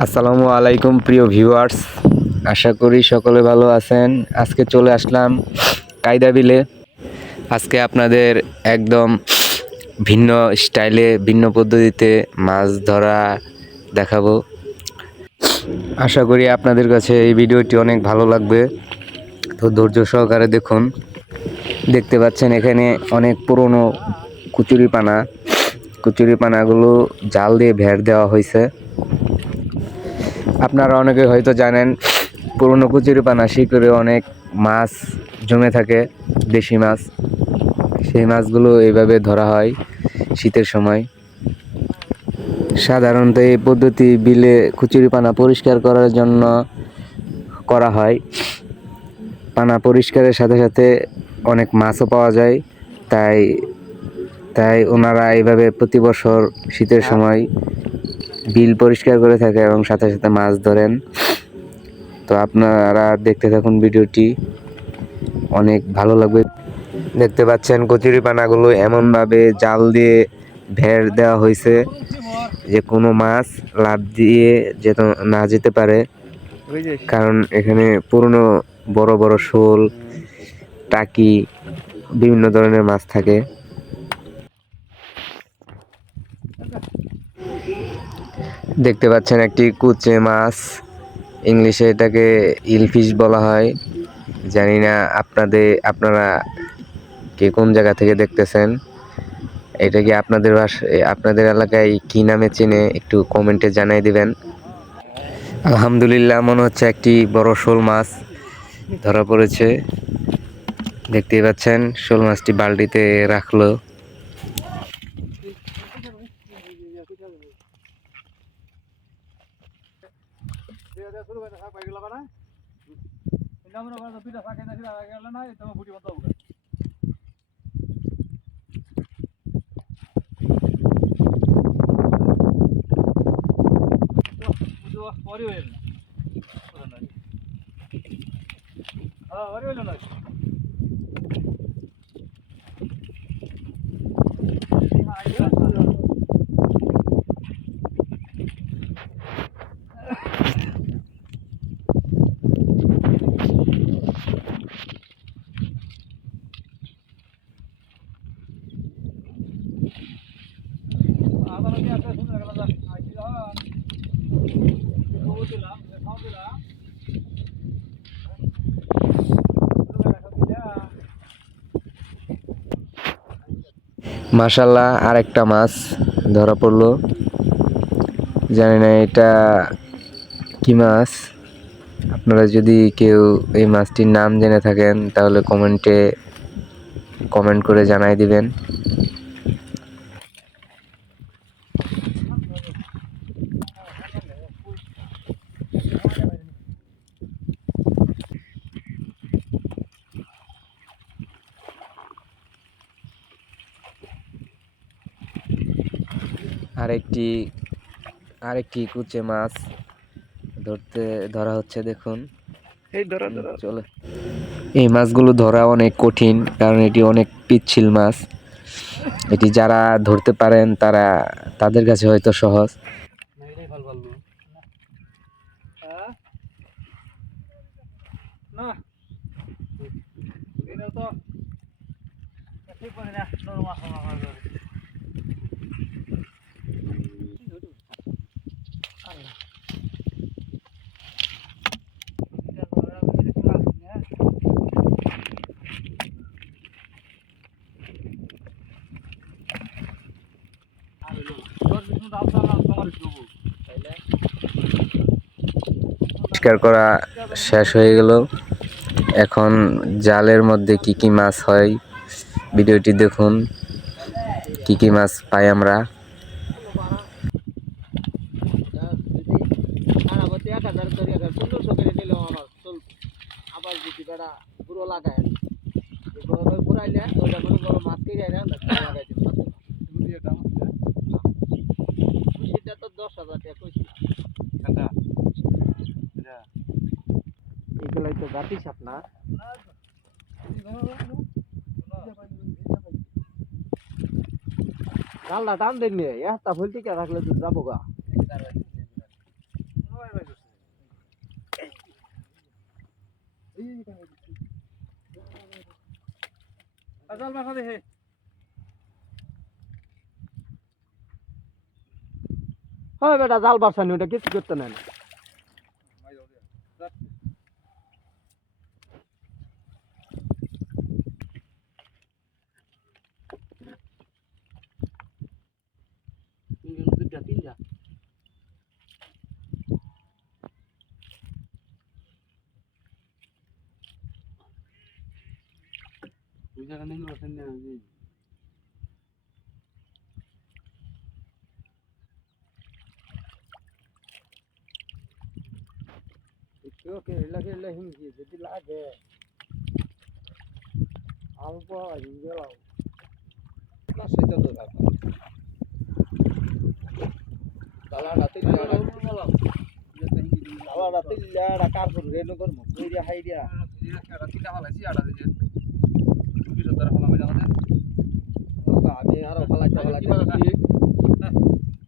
আসসালামু আলাইকুম প্রিয় ভিউয়ার্স, আশা করি সকলে ভালো আছেন। আজকে চলে আসলাম কায়দা বিলে। আজকে আপনাদের একদম ভিন্ন স্টাইলে ভিন্ন পদ্ধতিতে মাছ ধরা দেখাবো। আশা করি আপনাদের কাছে এই ভিডিওটি অনেক ভালো লাগবে, তো ধৈর্য সহকারে দেখুন। দেখতে পাচ্ছেন এখানে অনেক পুরনো কচুরিপানাগুলো জাল দিয়ে ভেড় দেওয়া হয়েছে। আপনারা অনেকে হয়তো জানেন, পুরনো কচুরিপানা শিকড়ে অনেক মাছ জমে থাকে, দেশি মাছ। সেই মাছগুলো এইভাবে ধরা হয় শীতের সময়। সাধারণত এই পদ্ধতি বিলে কচুরিপানা পরিষ্কার করার জন্য করা হয়। পানা পরিষ্কারের সাথে সাথে অনেক মাছও পাওয়া যায়, তাই তাই ওনারা এইভাবে প্রতি বছর শীতের সময় বিল পরিষ্কার করে থাকে এবং সাথে সাথে মাছ ধরেন। তো আপনারা দেখতে থাকুন, ভিডিওটি অনেক ভালো লাগবে। দেখতে পাচ্ছেন কচুরিপানাগুলো এমনভাবে জাল দিয়ে ভেড় দেওয়া হয়েছে যে কোনো মাছ লাফ দিয়ে না যেতে পারে, কারণ এখানে পুরনো বড় বড় শোল, টাকি, বিভিন্ন ধরনের মাছ থাকে। দেখতে পাচ্ছেন একটি কুচে মাছ, ইংলিশে এটাকে ইলফিশ বলা হয়। জানি না আপনারা কে কোন জায়গা থেকে দেখতেছেন, এটা কি আপনাদের এলাকায় কি নামে চেনে একটু কমেন্টে জানাই দিবেন। আলহামদুলিল্লাহ, মনে হচ্ছে একটি বড় শোল মাছ ধরা পড়েছে। দেখতেই পাচ্ছেন শোল মাছটি বালতিতে রাখলো। মাশাল্লাহ, আরেকটা মাছ ধরা পড়লো। জানি না এটা কি মাছ। আপনারা যদি কেউ এই মাছটির নাম জেনে থাকেন তাহলে কমেন্ট করে জানাই দিবেন। আরেকটি কুচে মাছ ধরা হচ্ছে, দেখুন। চলে, এই মাছগুলো ধরা অনেক কঠিন, কারণ এটি অনেক পিচ্ছিল মাছ। এটি যারা ধরতে পারেন তাদের কাছে হয়তো সহজ। পরিষ্কার করা শেষ হয়ে গেল। এখন জালের মধ্যে কি কি মাছ হয় ভিডিওটি দেখুন, কি কি মাছ পাই আমরা। এগুলাই তো জাতি সাপ না? জালটা টান দেন নি, একটা ফুল টিকা রাখলে তো যাবো গা। হয় বেটা জাল বাসানি ওটা কিছু করতে নাই তিনটা দুই জায়গা নেই বসেন না ওকে লাগে হিংসি যদি লাগে অল্প হিংসে লাও না সেটা তো ব্যাপার তালাটা তিল্লাটা কাপড় রেনো করবো কইরা হাইরা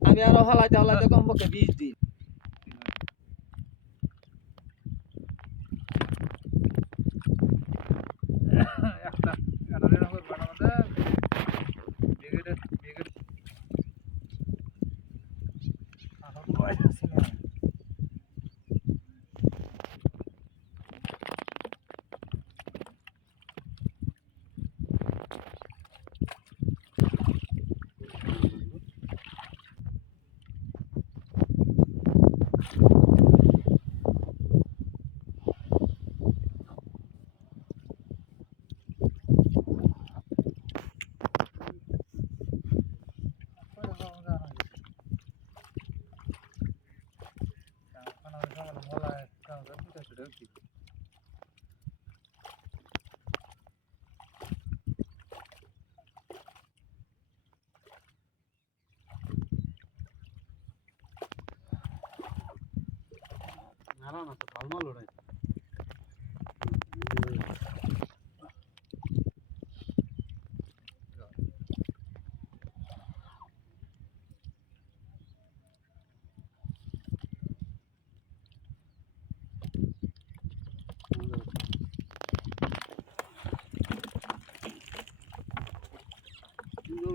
আমি আরো ফালাইতে কমপক্ষে 20 দিন না না তো ভালো লড়াই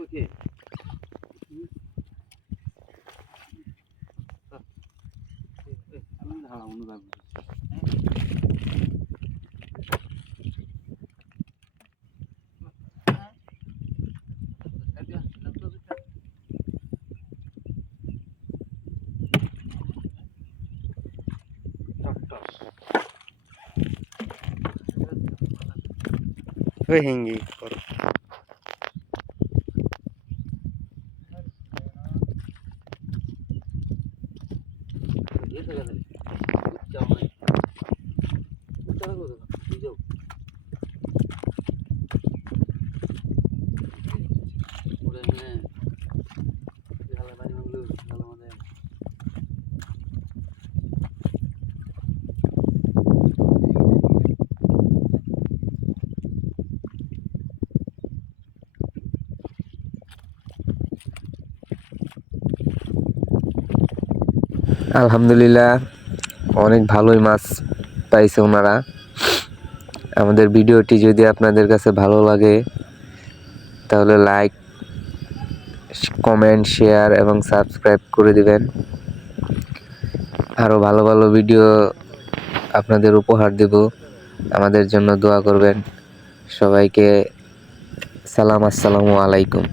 ওকে আমি হারা অনুভব ওই হিঙ্গি করো আলহামদুলিল্লাহ অনেক ভালোই মাছ পাইছে ওনারা। আমাদের ভিডিওটি যদি আপনাদের কাছে ভালো লাগে তাহলে লাইক, কমেন্ট, শেয়ার এবং সাবস্ক্রাইব করে দিবেন। আরও ভালো ভালো ভিডিও আপনাদের উপহার দেব। আমাদের জন্য দোয়া করবেন। সবাইকে সালাম, আসসালামু আলাইকুম।